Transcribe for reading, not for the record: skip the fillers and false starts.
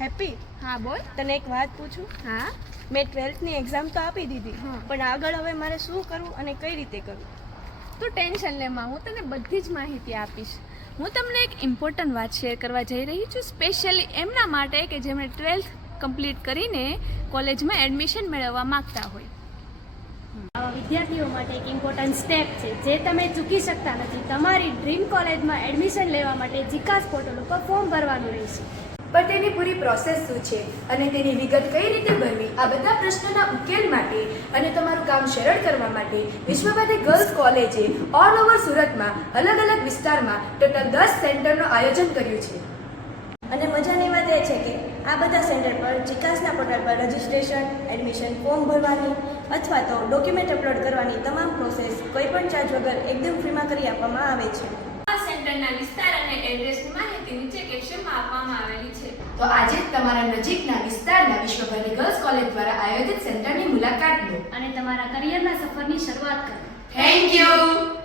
Happy, હા બોલ. તને એક વાત પૂછું? હા. મેં 12th ની એક્ઝામ તો આપી દીધી, હા. પણ આગળ હવે મારે શું કરવું અને કઈ રીતે કરવું? તું ટેન્શન લેમાં, હું તને બધી જ માહિતી આપીશ. હું તમને એક ઇમ્પોર્ટન્ટ વાત શેર કરવા જઈ રહી છું, સ્પેશિયલી એમના માટે કે જેમણે 12th કમ્પ્લીટ કરીને કોલેજમાં એડમિશન મેળવવા માગતા હોય. આવા વિદ્યાર્થીઓ માટે એક ઇમ્પોર્ટન્ટ સ્ટેપ છે જે તમે ચૂકી શકતા નથી. તમારી ડ્રીમ કોલેજમાં એડમિશન લેવા માટે જીકાસ પોર્ટલ ઉપર ફોર્મ ભરવાનું રહેશે. પણ તેની પૂરી પ્રોસેસ શું છે અને તેની વિગત કઈ રીતે ભરવી, આ બધા પ્રશ્નોના ઉકેલ માટે અને તમારું કામ સરળ કરવા માટે વિશ્વભારતી ગર્લ્સ કોલેજે ઓલ ઓવર સુરતમાં અલગ અલગ વિસ્તારમાં ટોટલ 10 સેન્ટરનું આયોજન કર્યું છે. અને મજાની વાત એ છે કે આ બધા સેન્ટર પર જીકાસના પોર્ટલ પર રજિસ્ટ્રેશન, એડમિશન ફોર્મ ભરવાની અથવા તો ડોક્યુમેન્ટ અપલોડ કરવાની તમામ પ્રોસેસ કોઈ પણ ચાર્જ વગર એકદમ ફ્રીમાં કરી આપવામાં આવે છે. આ સેન્ટરના વિસ્તાર અને એડ્રેસની માહિતી નીચે કેપ્શનમાં આપવામાં આવેલી છે. તો આજે જ તમારા નજીકના વિસ્તારના વિશ્વભારતી ગર્લ્સ કોલેજ દ્વારા આયોજિત સેન્ટરની મુલાકાત લો અને તમારા કરિયરના સફરની શરૂઆત કરો. Thank you.